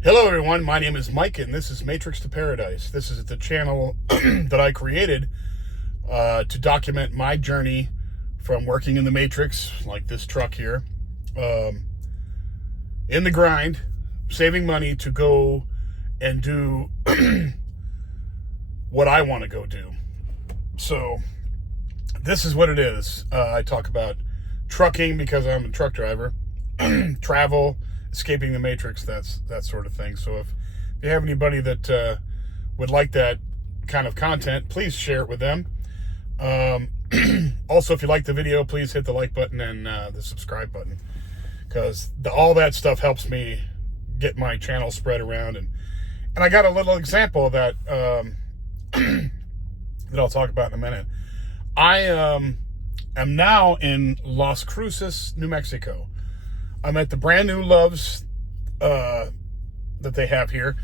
Hello everyone, my name is Mike and this is Matrix to Paradise. This is the channel that I created to document my journey from working in the Matrix, like this truck here, in the grind, saving money to go and do what I want to go do. So this is what it is. I talk about trucking because I'm a truck driver, travel, escaping the Matrix, that sort of thing. So if you have anybody that would like that kind of content, please share it with them. Also, if you like the video, please hit the like button and the subscribe button, because all that stuff helps me get my channel spread around. And I got a little example of that that I'll talk about in a minute. I am now in Las Cruces, New Mexico. I'm at the brand new Loves that they have here.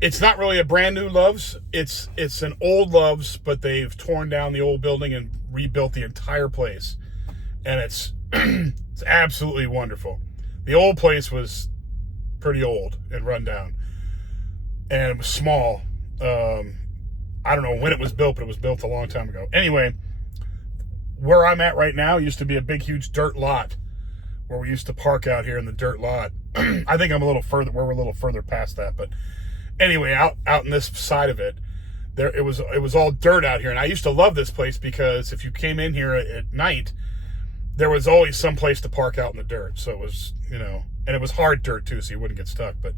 It's not really a brand new Loves. It's an old Loves, but they've torn down the old building and rebuilt the entire place. And it's it's absolutely wonderful. The old place was pretty old and run down. And it was small. I don't know when it was built, but it was built a long time ago. Anyway, where I'm at right now used to be a big, huge dirt lot where we used to park out here in the dirt lot. I think we're a little further past that. But anyway, out in this side of it, it was all dirt out here. And I used to love this place because if you came in here at night, there was always some place to park out in the dirt. So it was, and it was hard dirt too, so you wouldn't get stuck. But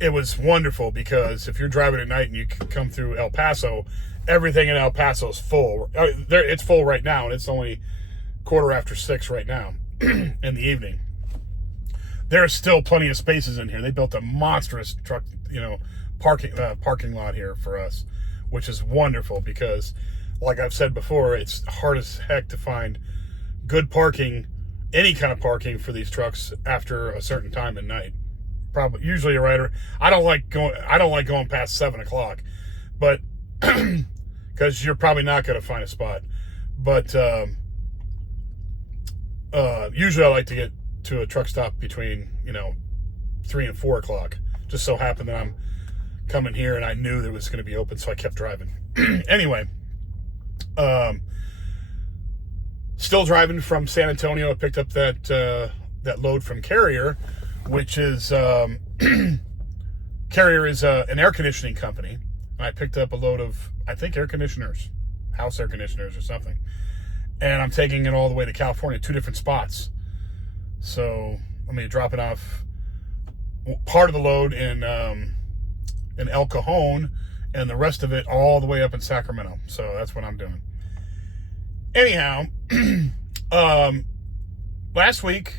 it was wonderful because if you're driving at night and you come through El Paso, everything in El Paso is full. It's full right now, and it's only 6:15 right now in the evening. There's still plenty of spaces in here. They built a monstrous truck, parking lot here for us, which is wonderful because, like I've said before, it's hard as heck to find good parking, any kind of parking for these trucks after a certain time at night. Probably usually right. I don't like going past 7:00, but because you're probably not going to find a spot. But usually I like to get to a truck stop between 3 and 4 o'clock. Just so happened that I'm coming here and I knew that it was going to be open, so I kept driving. Anyway, still driving from San Antonio. I picked up that load from Carrier, which is Carrier is an air conditioning company. And I picked up a load of, I think, air conditioners, house air conditioners or something. And I'm taking it all the way to California, 2 different spots. So I'm going to drop it off, part of the load in El Cajon, and the rest of it all the way up in Sacramento. So that's what I'm doing. Anyhow, last week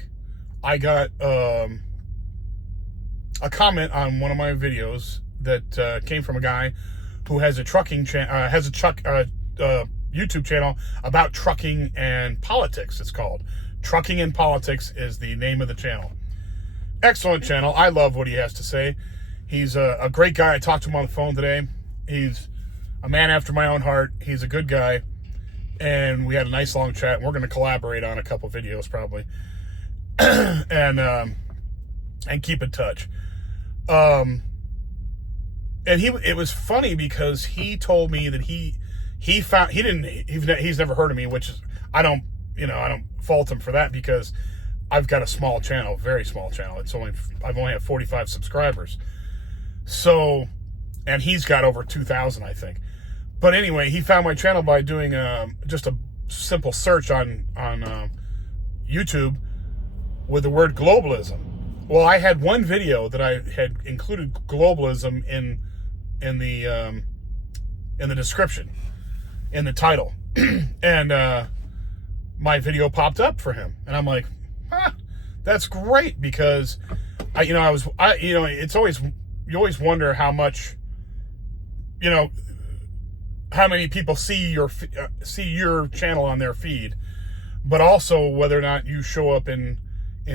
I got a comment on one of my videos that came from a guy who has a trucking YouTube channel about trucking and politics. It's called Trucking and Politics is the name of the channel. Excellent channel. I love what he has to say. He's a great guy. I talked to him on the phone today. He's a man after my own heart. He's a good guy. And we had a nice long chat. We're going to collaborate on a couple videos probably. and keep in touch. And it was funny because he told me that he's never heard of me, which is, I don't fault him for that because I've got a small channel, very small channel. I've only have 45 subscribers. So, and he's got over 2,000, I think. But anyway, he found my channel by doing just a simple search on YouTube with the word globalism. Well, I had one video that I had included globalism in the description, in the title, and my video popped up for him, and I'm like, that's great, because it's always, you always wonder how much, how many people see your channel on their feed, but also whether or not you show up in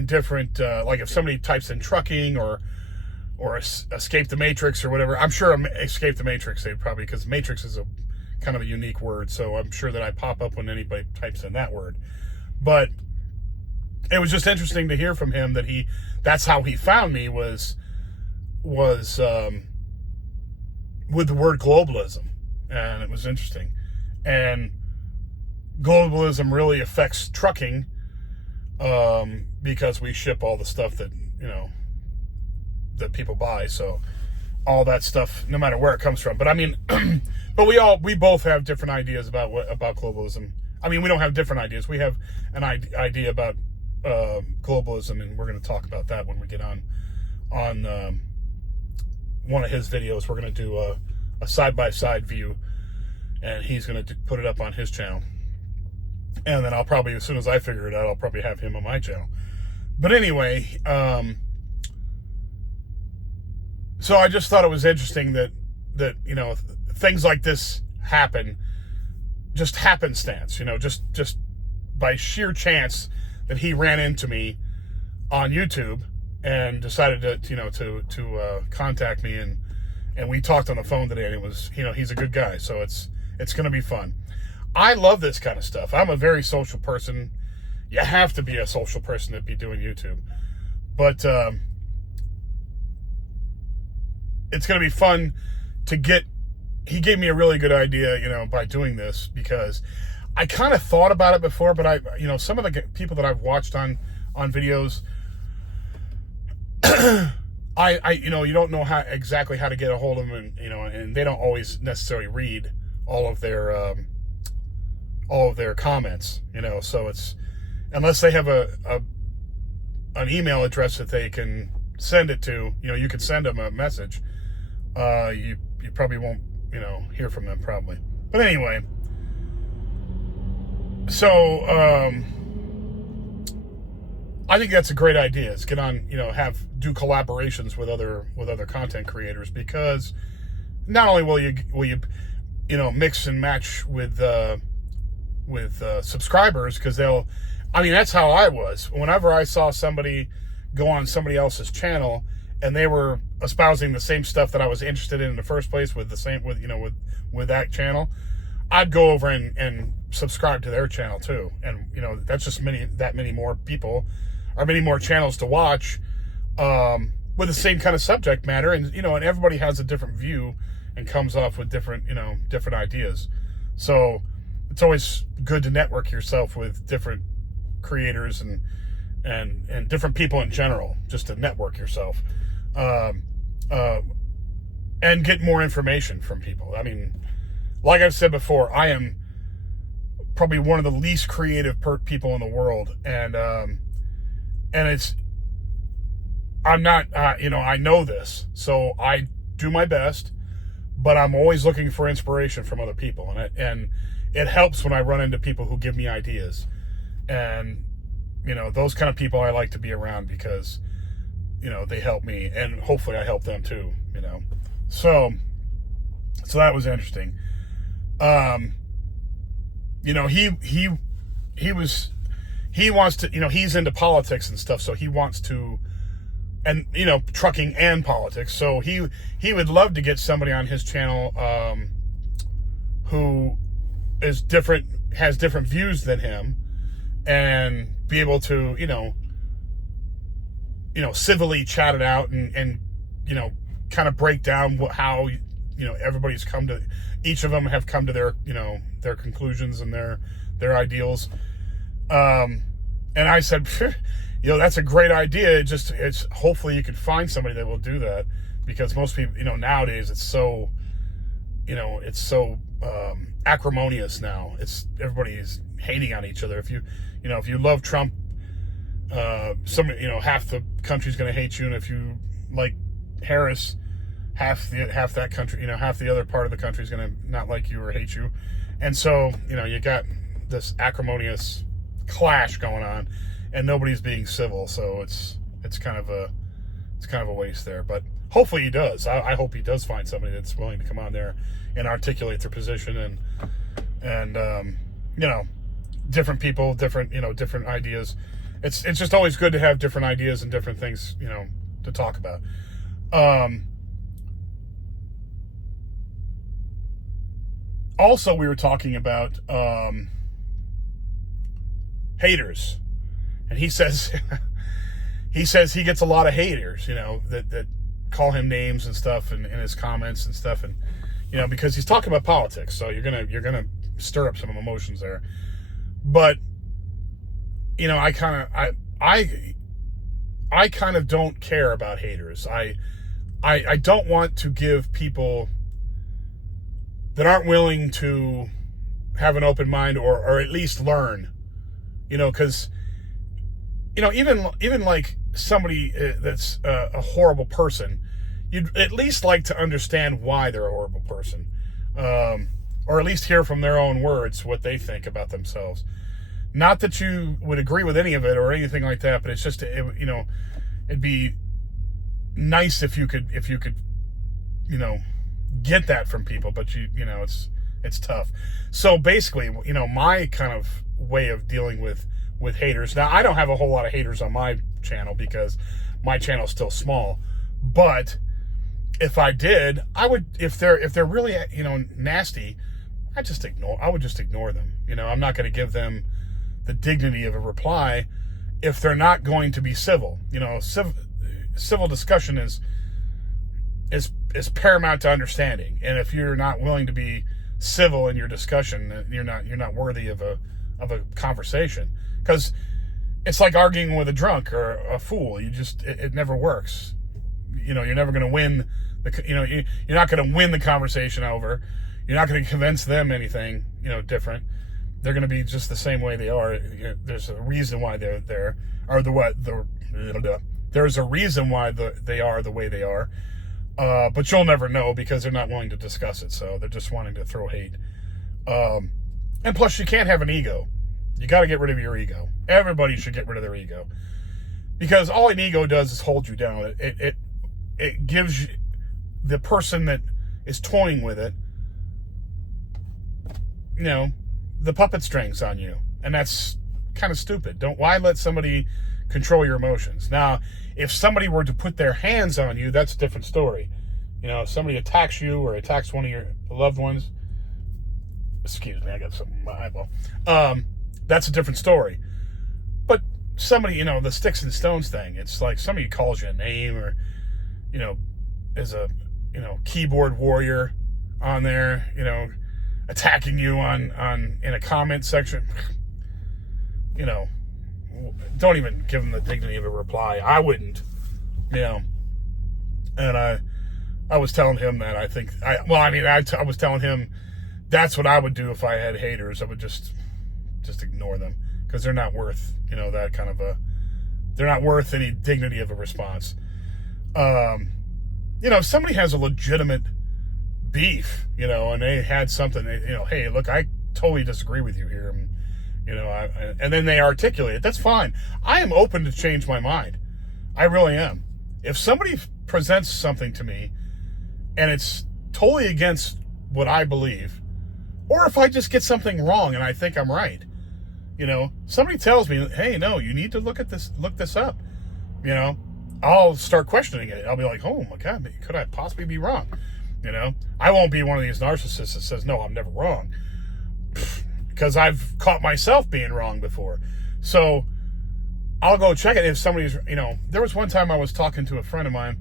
different, like if somebody types in trucking or escape the Matrix or whatever. I'm sure escape the Matrix, they'd probably, because Matrix is a kind of a unique word, so I'm sure that I pop up when anybody types in that word. But it was just interesting to hear from him that that's how he found me, was was with the word globalism, and it was interesting. And globalism really affects trucking because we ship all the stuff that, that people buy. So all that stuff, no matter where it comes from. But I mean, but we both have different ideas about globalism. I mean, we don't have different ideas. We have an idea about globalism, and we're going to talk about that when we get on one of his videos. We're going to do a side-by-side view, and he's going to put it up on his channel. And then I'll probably, as soon as I figure it out, I'll probably have him on my channel. But anyway, so I just thought it was interesting that things like this happen, just happenstance, just by sheer chance that he ran into me on YouTube and decided to contact me, and we talked on the phone today, and it was, he's a good guy, so it's going to be fun. I love this kind of stuff. I'm a very social person. You have to be a social person to be doing YouTube. But it's going to be fun to get... He gave me a really good idea, by doing this, because I kind of thought about it before, but some of the people that I've watched on videos, you don't know exactly how to get a hold of them, and they don't always necessarily read all of their comments, so it's, unless they have an email address that they can send it to, you could send them a message. You probably won't, hear from them probably. But anyway, so I think that's a great idea. Is get on, do collaborations with other content creators, because not only will you mix and match with subscribers, because that's how I was. Whenever I saw somebody go on somebody else's channel and they were espousing the same stuff that I was interested in the first place with that channel, I'd go over and subscribe to their channel too. And that's just that many more people, or many more channels to watch with the same kind of subject matter, and and everybody has a different view and comes off with different ideas. So it's always good to network yourself with different creators and different people in general, just to network yourself, and get more information from people. I mean, like I've said before, I am probably one of the least creative people in the world, and I'm not, I know this, so I do my best, but I'm always looking for inspiration from other people, and it helps when I run into people who give me ideas, and those kind of people I like to be around, because they help me, and hopefully I help them too. So that was interesting. He wants to, he's into politics and stuff, so he wants to, and trucking and politics, so he would love to get somebody on his channel who is different, has different views than him, and be able to civilly chat it out, and kind of break down how everybody's come to, each of them have come to their conclusions and their ideals. And I said, that's a great idea. It's hopefully you can find somebody that will do that, because most people, nowadays it's so acrimonious now. Everybody's hating on each other. If you love Trump, half the country's going to hate you, and if you like Harris, half that country, half the other part of the country is going to not like you or hate you. And so, you got this acrimonious clash going on, and nobody's being civil. So it's kind of a waste there. But hopefully he does. I hope he does find somebody that's willing to come on there and articulate their position, and different people, different ideas. It's just always good to have different ideas and different things, to talk about. Also, we were talking about haters, and he says he gets a lot of haters, that call him names and stuff in his comments and stuff, and because he's talking about politics, so you're gonna stir up some emotions there. But I kind of don't care about haters. I don't want to give people that aren't willing to have an open mind or at least learn, because even like somebody that's a horrible person, you'd at least like to understand why they're a horrible person, or at least hear from their own words what they think about themselves. Not that you would agree with any of it or anything like that, but it's just it'd be nice if you could get that from people, but it's tough. So basically, my kind of way of dealing with haters. Now, I don't have a whole lot of haters on my channel because my channel's still small, but if I did, I would, if they're really nasty, I would just ignore them. I'm not going to give them the dignity of a reply if they're not going to be civil. Civil discussion is paramount to understanding, and if you're not willing to be civil in your discussion, you're not worthy of a conversation, because it's like arguing with a drunk or a fool. It never works. You're never going to win you're not going to win the conversation over. You're not going to convince them anything different. They're going to be just the same way they are. There's a reason why they're there, or there's a reason why they are the way they are. But you'll never know because they're not willing to discuss it. So they're just wanting to throw hate. And plus, you can't have an ego. You got to get rid of your ego. Everybody should get rid of their ego, because all an ego does is hold you down. It gives the person that is toying with it, the puppet strings on you, and that's kind of stupid. Why let somebody control your emotions? Now, if somebody were to put their hands on you, that's a different story. If somebody attacks you or attacks one of your loved ones, excuse me, I got something in my eyeball. That's a different story. But somebody, the sticks and stones thing, it's like somebody calls you a name, or as a keyboard warrior on there, attacking you on in a comment section, don't even give them the dignity of a reply. I wouldn't, and I was telling him that I was telling him that's what I would do if I had haters. I would just ignore them, because they're not worth, that kind of they're not worth any dignity of a response. If somebody has a legitimate beef, and they had something, hey, look, I totally disagree with you here, and then they articulate it, that's fine. I am open to change my mind. I really am. If somebody presents something to me and it's totally against what I believe, or if I just get something wrong and I think I'm right, somebody tells me, hey, no, you need to look this up, I'll start questioning it. I'll be like, oh my God, could I possibly be wrong? I won't be one of these narcissists that says, no, I'm never wrong, because I've caught myself being wrong before. So I'll go check it. If somebody's, there was one time I was talking to a friend of mine,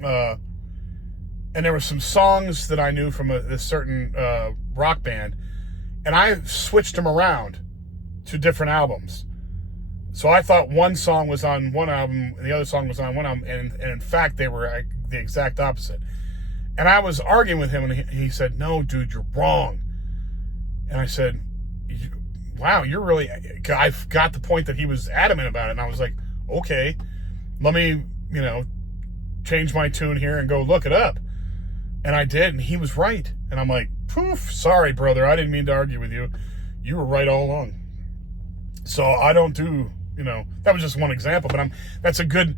and there were some songs that I knew from a certain rock band, and I switched them around to different albums. So I thought one song was on one album and the other song was on one album, and in fact they were the exact opposite. And I was arguing with him, and he said, no, dude, you're wrong. And I said, wow, you're really... I got the point that he was adamant about it, and I was like, okay, let me, change my tune here and go look it up. And I did, and he was right. And I'm like, poof, sorry, brother, I didn't mean to argue with you. You were right all along. So I don't do, that was just one example, but that's a good...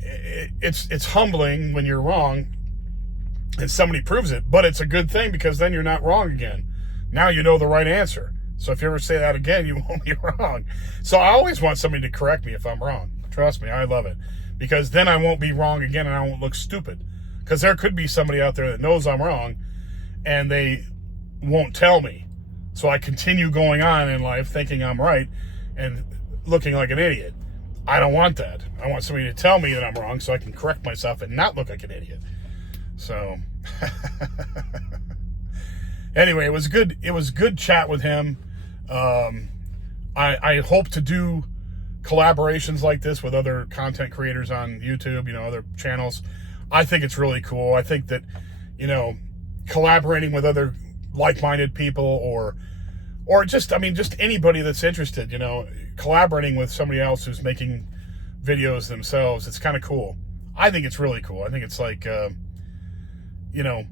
It's humbling when you're wrong and somebody proves it, but it's a good thing, because then you're not wrong again. Now you know the right answer. So if you ever say that again, you won't be wrong. So I always want somebody to correct me if I'm wrong. Trust me, I love it. Because then I won't be wrong again, and I won't look stupid. Because there could be somebody out there that knows I'm wrong, and they won't tell me. So I continue going on in life thinking I'm right and looking like an idiot. I don't want that. I want somebody to tell me that I'm wrong so I can correct myself and not look like an idiot. So anyway, it was good. It was good chat with him. I hope to do collaborations like this with other content creators on YouTube, you know, other channels. I think it's really cool. I think that, you know, collaborating with other like-minded people or just, I mean, just anybody that's interested, you know, collaborating with somebody else who's making videos themselves, it's kind of cool. I think it's really cool. I think it's like, you know,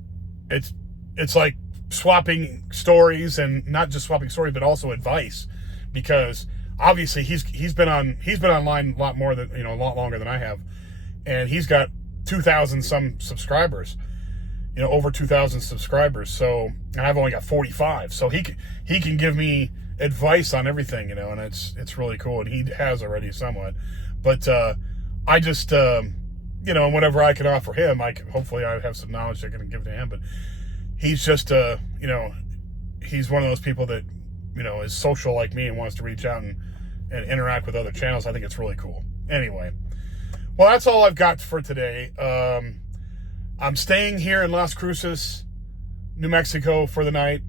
it's like swapping stories, and not just swapping stories, but also advice, because obviously he's been online a lot more than, you know, a lot longer than I have, and he's got 2,000 some subscribers, you know, over 2,000 subscribers. So, and I've only got 45. So he can give me advice on everything, you know, and it's really cool. And he has already somewhat, but I just you know, whatever I can offer him, hopefully I have some knowledge I can give to him. But he's just you know, he's one of those people that, you know, is social like me and wants to reach out and interact with other channels. I think it's really cool. Anyway, well, that's all I've got for today. I'm staying here in Las Cruces, New Mexico for the night.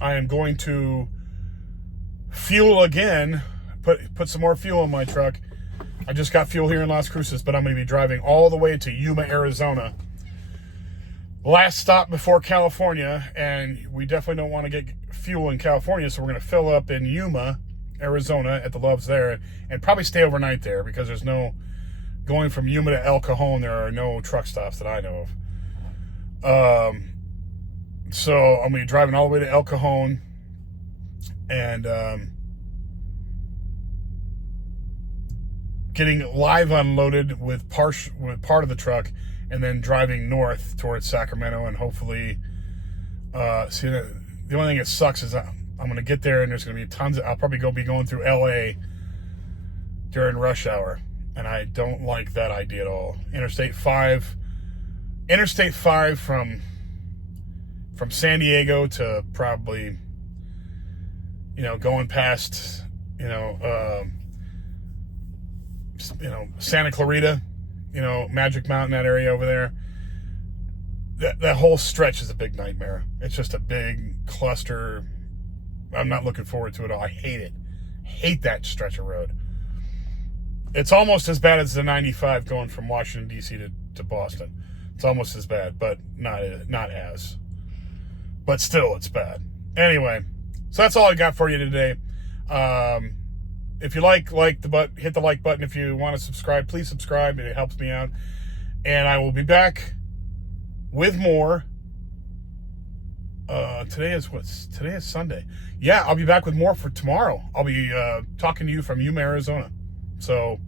I am going to fuel again, put some more fuel in my truck. I just got fuel here in Las Cruces, but I'm going to be driving all the way to Yuma, Arizona. Last stop before California, and we definitely don't want to get fuel in California, so we're going to fill up in Yuma, Arizona at the Loves there, and probably stay overnight there, because there's no, going from Yuma to El Cajon, there are no truck stops that I know of. So I'm going to be driving all the way to El Cajon, and getting live unloaded with part of the truck, and then driving north towards Sacramento, and hopefully, see, the only thing that sucks is I'm going to get there and there's going to be tons of, I'll probably be going through LA during rush hour, and I don't like that idea at all. Interstate 5 from San Diego to probably, you know, going past, you know, Santa Clarita, you know, Magic Mountain, that area over there. That whole stretch is a big nightmare. It's just a big cluster. I'm not looking forward to it all. I hate it. Hate that stretch of road. It's almost as bad as the 95 going from Washington, D.C. to Boston. It's almost as bad, but not as. But still, it's bad. Anyway, so that's all I got for you today. If you like the button, hit the like button. If you want to subscribe, please subscribe. It helps me out. And I will be back with more. Today is Sunday. Yeah, I'll be back with more for tomorrow. I'll be talking to you from Yuma, Arizona. So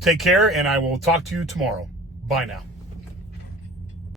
take care, and I will talk to you tomorrow. Bye now.